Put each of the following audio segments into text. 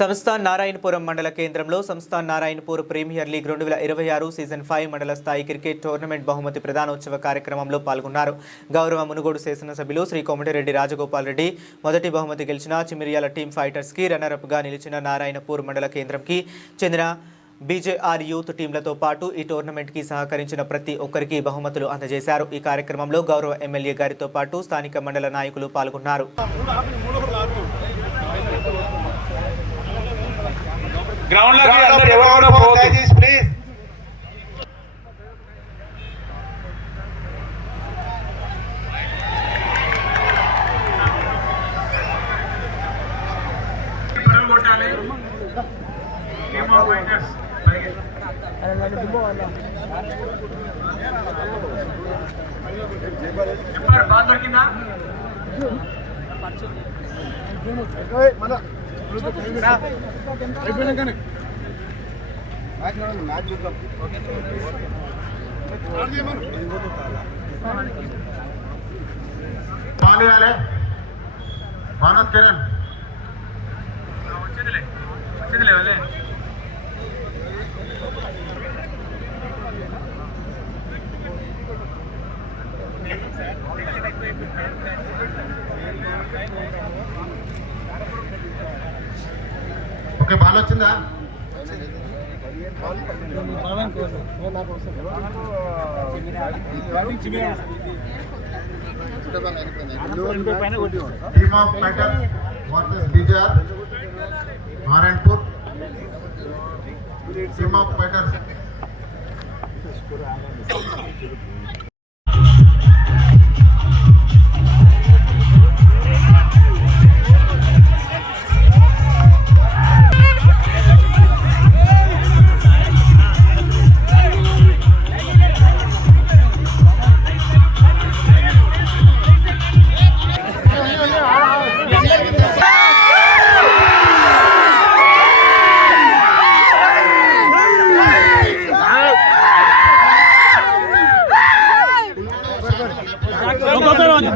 సంస్థాన్ నారాయణపురం మండల కేంద్రంలో Samsthan Narayanpur premier league 2026 season 5 మండల స్థాయి క్రికెట్ టోర్నమెంట్ బహుమతి ప్రదానోత్సవ కార్యక్రమంలో పాల్గొన్నారు. గౌరవ మునుగోడు శాసనసభ్యులు శ్రీ కోమటిరెడ్డి రాజగోపాల్ రెడ్డి మొదటి బహుమతి గెలిచిన చిమిరియాల టీమ్ ఫైటర్స్ కి రన్నర్-అప్ గా నిలిచిన నారాయణపూర్ మండల కేంద్రంకి చెందిన బీజేఆర్ యూత్ టీంలతో పాటు ఈ టోర్నమెంట్ కి సహకరించిన ప్రతి ఒక్కరికి బహుమతులు అందజేశారు. ఈ కార్యక్రమంలో గౌరవ ఎమ్మెల్యే గారితో పాటు స్థానిక మండల నాయకులు పాల్గొన్నారు. గ్రౌండ్ లోకి అందరూ ఎవరు కూడా పోవద్దు ప్లీజ్. పరుగులు కొట్టాలి. Team of fighters number ball దొరికిందా? మన భానత్ కిరణ్ వచ్చిందిలే వాళ్ళే. ఓకే, బాల్ వచ్చిందా? Team of fighters versus BJR Narayanpur. Team of fighters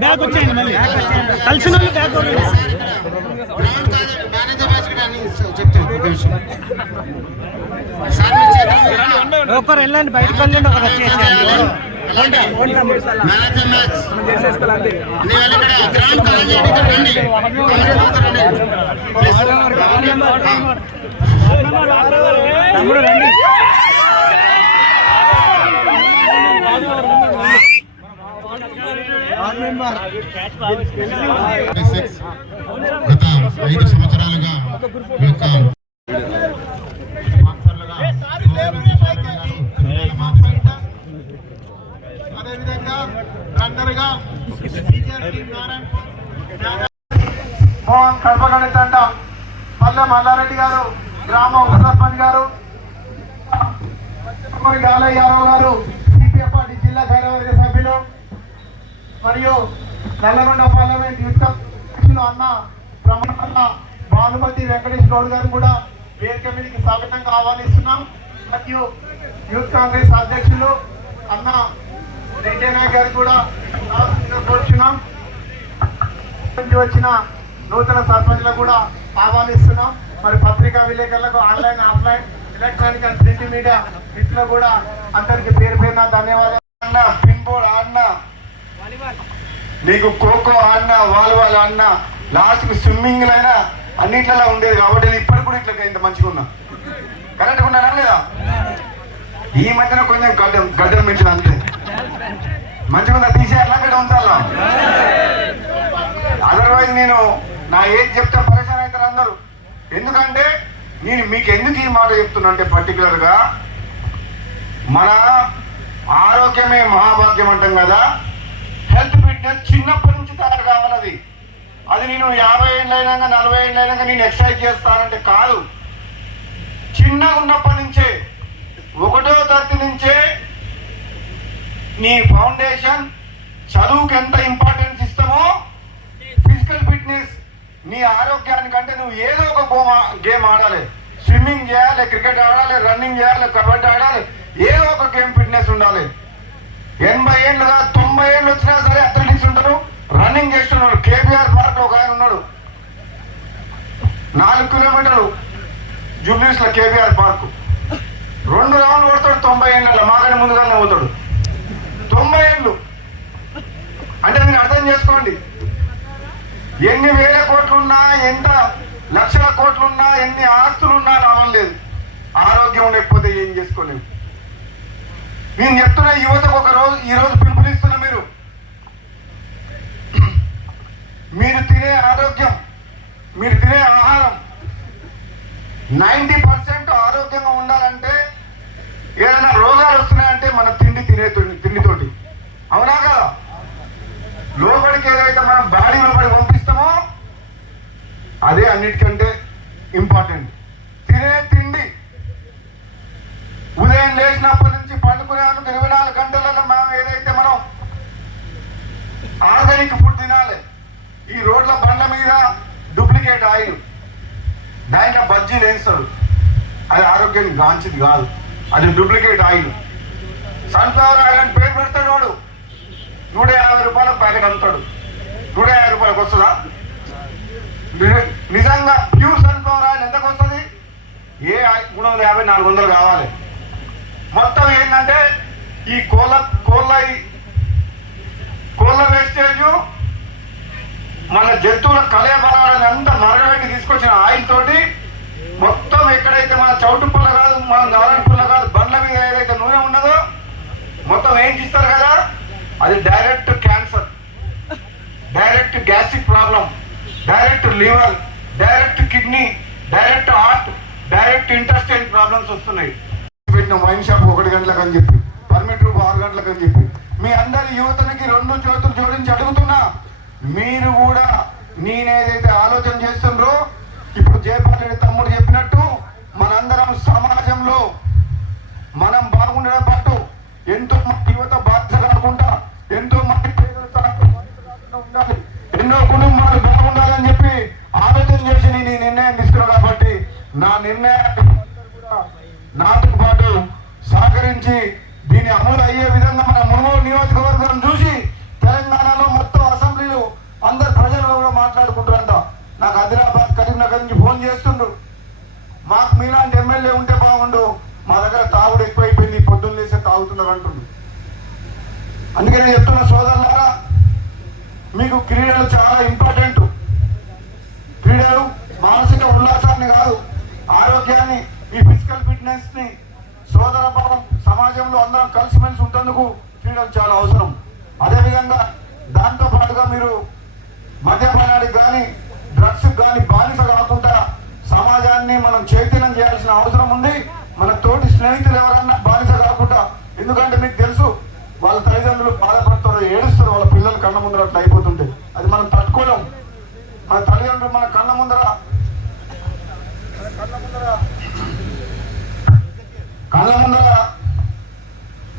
back వచ్చేయండి. మళ్ళీ కలిసిన వాళ్ళు బ్యాక్ ఒకరు వెళ్ళండి, బయటకు వెళ్ళండి, ఒకరు వచ్చేసేయండి. తమ్ముడు రండి. గత 5 సంవత్సరాలుగా అదేవిధంగా రన్నర్గా మోహన్ కడపగణి తండ పల్లె మల్లారెడ్డి గారు, గ్రామ ఉప సర్పంచ్ గారు, గాలయ్య యాదవ్ గారు, సిపిఎఫ్ పార్టీ జిల్లా కార్యవర్గ సభ్యులు మరియు నల్లగొండ పార్లమెంట్ యూత్ అధ్యక్షులు అన్న బ్రహ్మణ భానుమతి వెంకటేష్ గౌడ్ గారు కూడా వేదిక మీదకి స్వాగతంగా ఆహ్వానిస్తున్నాం. మరియు యూత్ కాంగ్రెస్ అధ్యక్షులు అన్న వెంకయ్య గారు కూడా కోరుచున్నాం. వచ్చిన నూతన సర్పంచ్లకు కూడా ఆహ్వానిస్తున్నాం. మరి పత్రికా విలేకరులకు, online offline electronic and print media మిత్రులు కూడా అందరికి పేరు పేరున ధన్యవాదాలు. అన్న పిన్ బోర్డ్ ఆడినా, నీకు ఖోఖో ఆడినా, వాలీబాల్ ఆడినా, లాస్ట్కి స్విమ్మింగ్ అయినా అన్నిట్లలో ఉండేది కాబట్టి నేను ఇప్పటికి కూడా ఇట్లా ఇంత మంచిగా ఉన్నా. కరెక్ట్గా ఉన్నానా లేదా? ఈ మధ్యన కొంచెం గడ్డం పెంచిన అంతే. మంచిగా ఉందా? తీసేయాలా ఇక్కడ ఉంచాలా? అదర్వైజ్ నేను నా ఏజ్ చెప్తే పరేషాన్ అవుతారు అందరూ. ఎందుకంటే నేను మీకు ఎందుకు ఈ మాట చెప్తున్నా అంటే, పర్టికులర్గా మన ఆరోగ్యమే మహాభాగ్యం అంటాం కదా. హెల్త్ ఫిట్నెస్ చిన్నప్పటి నుంచి తయారు కావాలి. అది నేను 50 ఏళ్ళైనాక 40 ఏళ్ళైనాక నేను ఎక్సర్సైజ్ చేస్తానంటే కాదు. చిన్నగా ఉన్నప్పటి నుంచే 1వ తరగతి నుంచే నీ ఫౌండేషన్ చదువుకి ఎంత ఇంపార్టెన్స్ ఇస్తామో ఫిజికల్ ఫిట్నెస్ నీ ఆరోగ్యానికంటే నువ్వు ఏదో ఒక గేమ్ ఆడాలి. స్విమ్మింగ్ చేయాలి, క్రికెట్ ఆడాలి, రన్నింగ్ చేయాలి, కబడ్డీ ఆడాలి, ఏదో ఒక గేమ్ ఫిట్నెస్ ఉండాలి. 80 ఏళ్ళుగా 90 ఏళ్ళు వచ్చినా సరే అథ్లెటిక్స్ ఉంటారు, రన్నింగ్ చేస్తున్నాడు. కేబీఆర్ పార్క్ లో ఒక ఆయన ఉన్నాడు, 4 కిలోమీటర్లు జూబ్లీస్ లో కేబీఆర్ పార్కు 2 రౌండ్లు కొడతాడు 90 ఏళ్ళ మాకని ముందుగానే పోతాడు 90 ఏళ్ళు అంటే మీరు అర్థం చేసుకోండి ఎన్ని వేల కోట్లున్నా ఎంత లక్షల కోట్లున్నా ఎన్ని ఆస్తులున్నా లాభం లేదు ఆరోగ్యం లేకపోతే ఏం చేసుకోలేము నేను చెప్తున్న యువతకు ఈ రోజు పిలుపునిస్తున్నా మీరు తినే ఆరోగ్యం మీరు తినే ఆహారం 90% ఆరోగ్యంగా ఉండాలంటే ఏదైనా రోగాలు వస్తున్నాయంటే మన తిండితోటి అవునా కదా లోపలికి ఏదైతే మనం బాడీ లోపలి పంపిస్తామో అదే అన్నిటికంటే ఇంపార్టెంట్ తినే తిండి ఉదయం లేచినప్పటి నుంచి పండుకునేందుకు 24 గంటలలో మనం ఏదైతే మనం ఆర్గానిక్ ఫుడ్ తినాలి ఈ రోడ్ల బండ్ల మీద డూప్లికేట్ ఆయిల్ దాంట్లో బజ్జీలు వేస్తాడు అది ఆరోగ్యానికి గాంచిది కాదు అది డూప్లికేట్ ఆయిల్ సన్ఫ్లవర్ ఆయిల్ అని పేరు పెడతాడు వాడు 150 రూపాయలకు ప్యాకెట్ అమ్ముతాడు 150 రూపాయలకు వస్తుందా నిజంగా ప్యూర్ సన్ఫ్లవర్ ఆయిల్ ఎంతకు వస్తుంది ఏ 350-400 కావాలి మొత్తం ఏంటంటే ఈ కోళ్ళ వేస్టేజ్ మన జంతువుల కలయబరాలని అంతా మరగబెట్టి తీసుకొచ్చిన ఆయిల్ తోటి మొత్తం ఎక్కడైతే మన చౌటుపల్ల కాదు మన నారాయణపల్ల కాదు బండ్ల మీద ఏదైతే నూనె ఉన్నదో మొత్తం ఏం చేస్తారు కదా అది direct cancer direct gastric problem direct liver direct kidney direct heart direct intestine problems వస్తున్నాయి పెట్టిన వైన్ షాప్ 1 గంటలకు అని చెప్పి పర్మిట్ రూమ్ 6 గంటలకు అని చెప్పి మీ అందరి యువతనికి 2 చేతులు జోడించి అడుగుతున్నా మీరు కూడా నేనేదైతే ఆలోచన చేస్తుండ్రో ఇప్పుడు జయపాల్ రెడ్డి తమ్ముడు చెప్పినట్టు మనందరం సమాజంలో మనం బాగుండడం పాటు ఎంతో మంది యువత బాధ్యత కాకుండా ఎంతో మంది ఉండాలి ఎన్నో కుటుంబాలు బాగుండాలని చెప్పి ఆలోచన చేసి నేను ఈ నిర్ణయం తీసుకున్నాను కాబట్టి నా నిర్ణయాన్ని నాతో పాటు సహకరించి దీని అమలు అయ్యే విధంగా మన మునుగోడు నియోజకవర్గం చూసి తెలంగాణలో మొత్తం అసెంబ్లీలు అందరు ప్రజలు కూడా మాట్లాడుకుంటారంట నాకు ఆదిలాబాద్ కరీంనగర్ నుంచి ఫోన్ చేస్తుండ్రు మాకు మీలాంటి ఎమ్మెల్యే ఉంటే బాగుండు మా దగ్గర తాగుడు ఎక్కువైపోయింది పొద్దున్న లేసే తాగుతున్నారు అంటుండ్రు అందుకే నేను చెప్తున్న సోదరులారా మీకు క్రీడలు చాలా ఇంపార్టెంట్ క్రీడలు మానసిక ఉల్లాసాన్ని కాదు ఆరోగ్యాన్ని ఈ ఫిజికల్ ఫిట్నెస్ ని సోదర భావం సమాజంలో అందరం కలిసిమెలిసి ఉంటేందుకు క్రీడలు చాలా అవసరం అదేవిధంగా దాంతో పాటుగా మీరు మద్యపానానికి కానీ డ్రగ్స్ కానీ బానిస కాకుండా సమాజాన్ని మనం చైతన్యం చేయాల్సిన అవసరం ఉంది మన తోటి స్నేహితులు ఎవరన్నా బానిస కాకుండా ఎందుకంటే మీకు తెలుసు వాళ్ళ తల్లిదండ్రులు బాధపడతారు ఏడుస్తారు వాళ్ళ పిల్లలు కళ్ళ ముందర అట్లా అయిపోతుంటే అది మనం తట్టుకోలేం మన తల్లిదండ్రులు మన కళ్ళ ముందర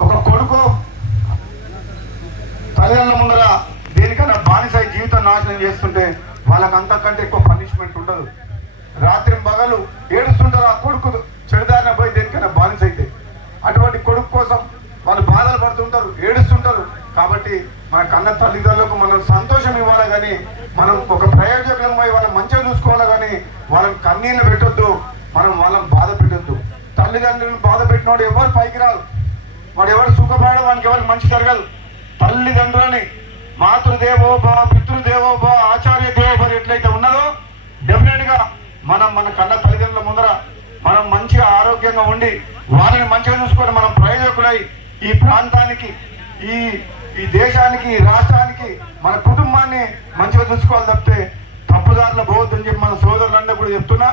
ఒక కొడుకు తల్లిదండ్రుల ముందర దేనికన్నా బానిస జీవితం నాశనం చేస్తుంటే వాళ్ళకి అంతకంటే ఎక్కువ పనిష్మెంట్ ఉండదు రాత్రి పగలు ఏడుస్తుంటారు ఆ కొడుకు చెడుదారిన పోయి దేనికైనా బానిస అయితే అటువంటి కొడుకు కోసం వాళ్ళు బాధలు పడుతుంటారు ఏడుస్తుంటారు కాబట్టి మన కన్న తల్లిదండ్రులకు మనం సంతోషం ఇవ్వాలి కానీ మనం ఒక ప్రయోజకులం పోయి వాళ్ళని మంచిగా చూసుకోవాలి కానీ వాళ్ళని కన్నీళ్ళు పెట్టొద్దు మనం వాళ్ళని బాధ పెట్టొద్దు తల్లిదండ్రులను బాధ పెట్టినవాడు ఎవరు పైకి రాదు వాడు ఎవరు సుఖపడడు వానికి ఎవరికి మంచి జరగదు తల్లిదండ్రులని మాతృదేవోభవ పితృదేవోభవ ఆచార్య దేవోభవ ఎట్లయితే ఉన్నదో డెఫినెట్ గా మనం మన కన్న తల్లిదండ్రుల ముందర మనం మంచిగా ఆరోగ్యంగా ఉండి వాళ్ళని మంచిగా చూసుకొని మనం ప్రయోజకులై ఈ ప్రాంతానికి ఈ దేశానికి ఈ రాష్ట్రానికి మన కుటుంబాన్ని మంచిగా చూసుకోవాలి తప్పితే తప్పుదారులు పోవద్దని చెప్పి మన సోదరులందరూ కూడా చెప్తున్నా